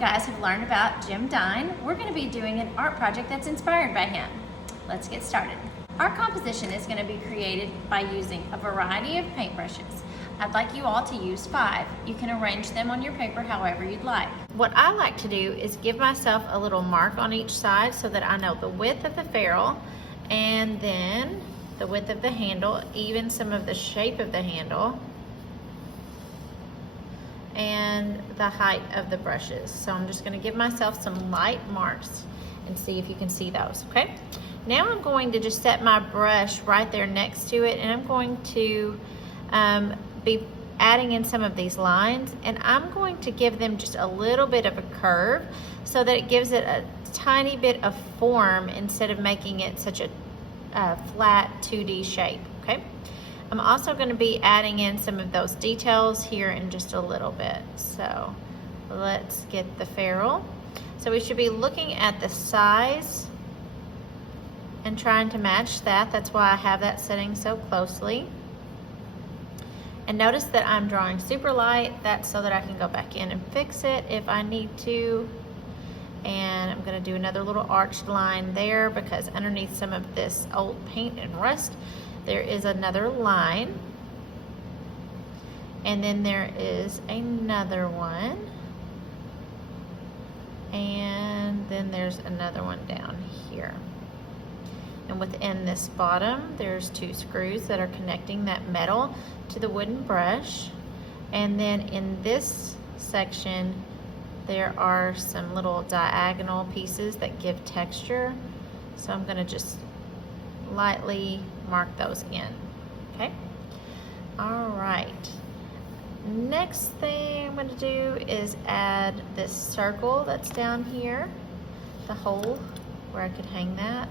guys have learned about Jim Dine, we're going to be doing an art project that's inspired by him. Let's get started. Our composition is going to be created by using a variety of paintbrushes. I'd like you all to use 5. You can arrange them on your paper however you'd like. What I like to do is give myself a little mark on each side so that I know the width of the ferrule and then the width of the handle, even some of the shape of the handle, and the height of the brushes. So I'm just going to give myself some light marks and see if you can see those, okay? Now I'm going to just set my brush right there next to it, and I'm going to be adding in some of these lines, and I'm going to give them just a little bit of a curve so that it gives it a tiny bit of form instead of making it such a flat 2D shape, okay? I'm also going to be adding in some of those details here in just a little bit. So let's get the ferrule. So we should be looking at the size and trying to match that. That's why I have that setting so closely. And notice that I'm drawing super light. That's so that I can go back in and fix it if I need to. And I'm going to do another little arched line there because underneath some of this old paint and rust, there is another line. And then there is another one. And then there's another one down here. And within this bottom, there's 2 screws that are connecting that metal to the wooden brush. And then in this section, there are some little diagonal pieces that give texture. So I'm going to just lightly mark those in, okay? All right. Next thing I'm going to do is add this circle that's down here, the hole where I could hang that.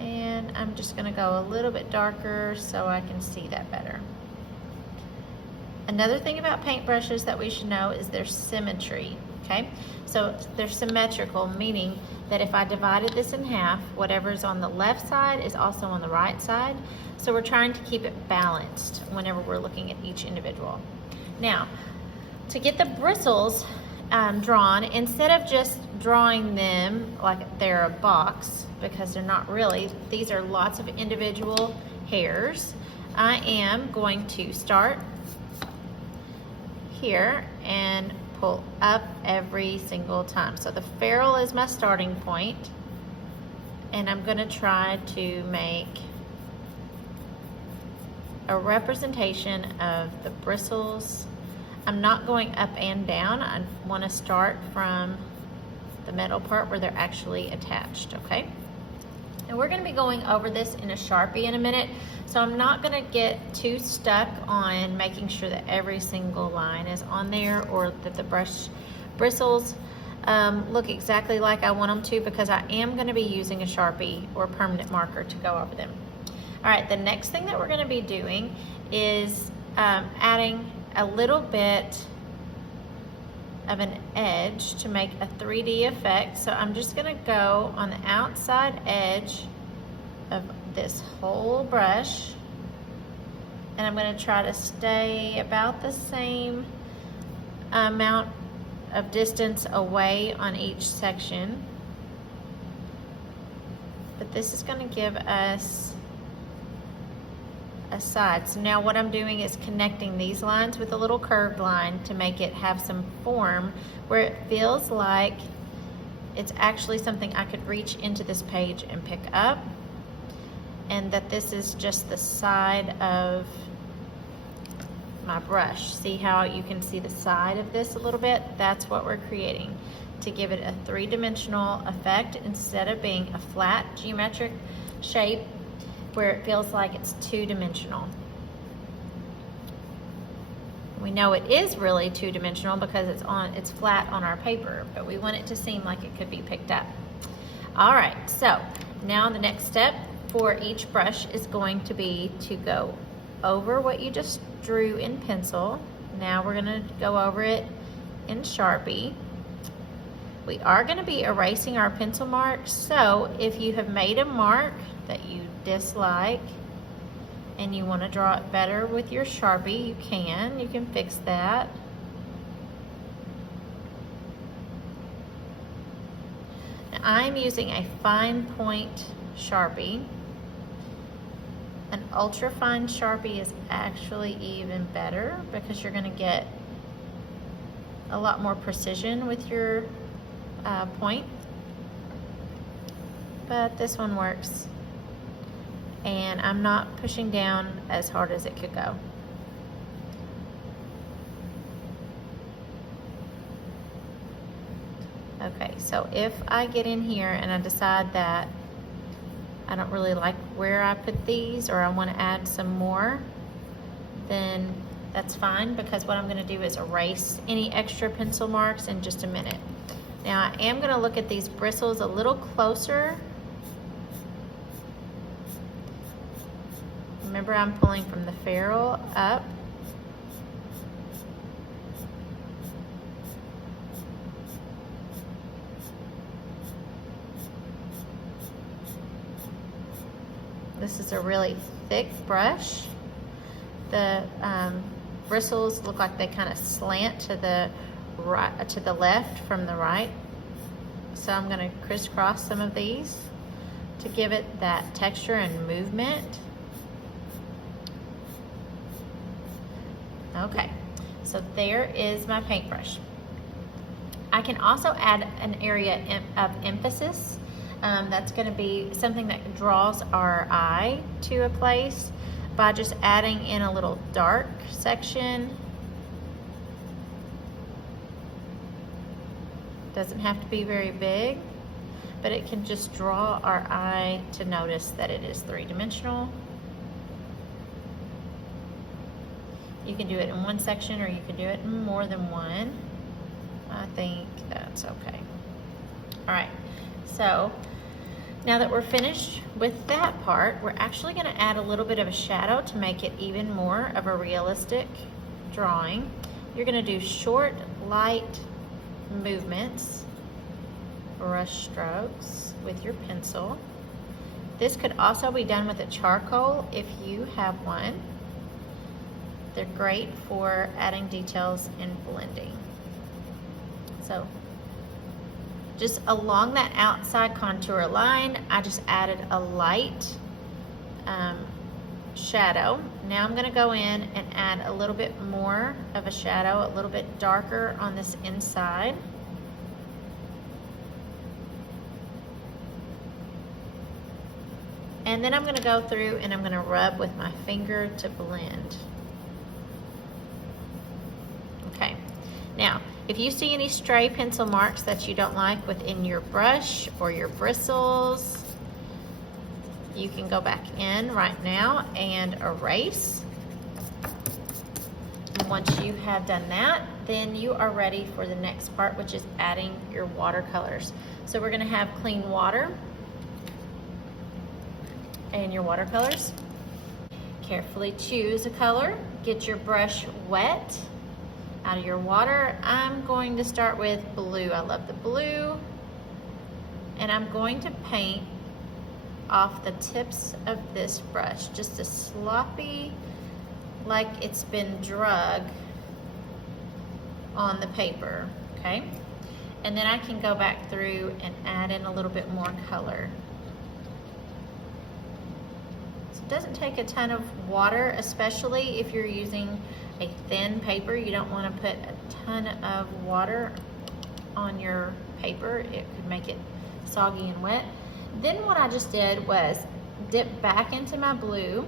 And I'm just going to go a little bit darker so I can see that better. Another thing about paintbrushes that we should know is their symmetry, okay? So they're symmetrical, meaning that if I divided this in half, whatever's on the left side is also on the right side. So we're trying to keep it balanced whenever we're looking at each individual. Now, to get the bristles drawn, instead of just drawing them like they're a box, because they're not really, these are lots of individual hairs, I am going to start here and pull up every single time. So the ferrule is my starting point, and I'm going to try to make a representation of the bristles. I'm not going up and down. I want to start from the metal part where they're actually attached, okay? And we're going to be going over this in a Sharpie in a minute, so I'm not going to get too stuck on making sure that every single line is on there or that the brush bristles look exactly like I want them to, because I am going to be using a Sharpie or permanent marker to go over them. All right, the next thing that we're going to be doing is adding a little bit of an edge to make a 3D effect. So I'm just going to go on the outside edge of this whole brush, and I'm going to try to stay about the same amount of distance away on each section. But this is going to give us a side. So now what I'm doing is connecting these lines with a little curved line to make it have some form where it feels like it's actually something I could reach into this page and pick up, and that this is just the side of my brush. See how you can see the side of this a little bit? That's what we're creating, to give it a 3-dimensional effect instead of being a flat geometric shape where it feels like it's 2-dimensional. We know it is really 2-dimensional because it's flat on our paper, but we want it to seem like it could be picked up. All right, so now the next step for each brush is going to be to go over what you just drew in pencil. Now we're gonna go over it in Sharpie. We are gonna be erasing our pencil marks, so if you have made a mark that you dislike and you want to draw it better with your Sharpie, you can fix that. I'm using a fine point Sharpie. An ultra fine Sharpie is actually even better because you're going to get a lot more precision with your point. But this one works. And I'm not pushing down as hard as it could go. Okay, so if I get in here and I decide that I don't really like where I put these, or I want to add some more, then that's fine, because what I'm going to do is erase any extra pencil marks in just a minute. Now I am going to look at these bristles a little closer. Remember, I'm pulling from the ferrule up. This is a really thick brush. The bristles look like they kind of slant to the right, to the left from the right. So I'm going to crisscross some of these to give it that texture and movement. Okay, so there is my paintbrush. I can also add an area of emphasis. That's going to be something that draws our eye to a place by just adding in a little dark section. Doesn't have to be very big, but it can just draw our eye to notice that it is three-dimensional. You can do it in one section, or you can do it in more than one. I think that's okay. All right, so now that we're finished with that part, we're actually going to add a little bit of a shadow to make it even more of a realistic drawing. You're going to do short, light movements, brush strokes with your pencil. This could also be done with a charcoal if you have one. They're great for adding details and blending. So just along that outside contour line, I just added a light shadow. Now I'm going to go in and add a little bit more of a shadow, a little bit darker on this inside. And then I'm going to go through and I'm going to rub with my finger to blend. Okay, now if you see any stray pencil marks that you don't like within your brush or your bristles, you can go back in right now and erase. And once you have done that, then you are ready for the next part, which is adding your watercolors. So we're going to have clean water and your watercolors. Carefully choose a color. Get your brush wet out of your water. I'm going to start with blue. I love the blue. And I'm going to paint off the tips of this brush, just a sloppy, like it's been drug on the paper, okay? And then I can go back through and add in a little bit more color. So it doesn't take a ton of water, especially if you're using a thin paper. You don't want to put a ton of water on your paper. It could make it soggy and wet. Then what I just did was dip back into my blue,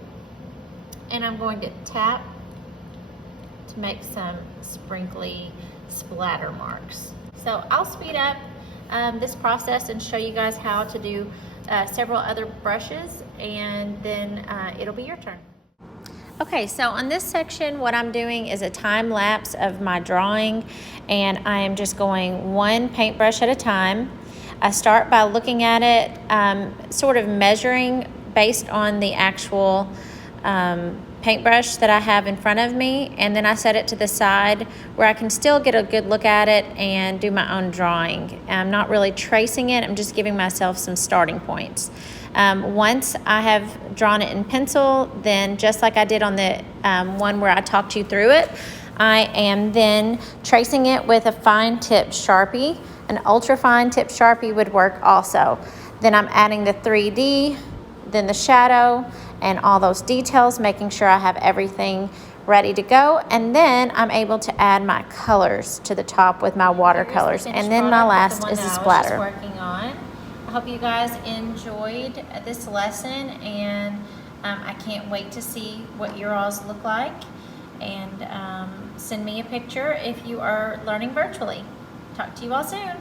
and I'm going to tap to make some sprinkly splatter marks. So I'll speed up this process and show you guys how to do several other brushes, and then it'll be your turn. Okay, so on this section, what I'm doing is a time lapse of my drawing, and I am just going one paintbrush at a time. I start by looking at it, sort of measuring based on the actual paintbrush that I have in front of me, and then I set it to the side where I can still get a good look at it and do my own drawing. I'm not really tracing it, I'm just giving myself some starting points. Once I have drawn it in pencil, then just like I did on the one where I talked you through it, I am then tracing it with a fine tip Sharpie An ultra fine tip Sharpie would work also. Then I'm adding the 3D, then the shadow, and all those details, making sure I have everything ready to go. And then I'm able to add my colors to the top with my watercolors. And then my last is the splatter. Working on. I hope you guys enjoyed this lesson, and I can't wait to see what your alls look like. And send me a picture if you are learning virtually. Talk to you all soon.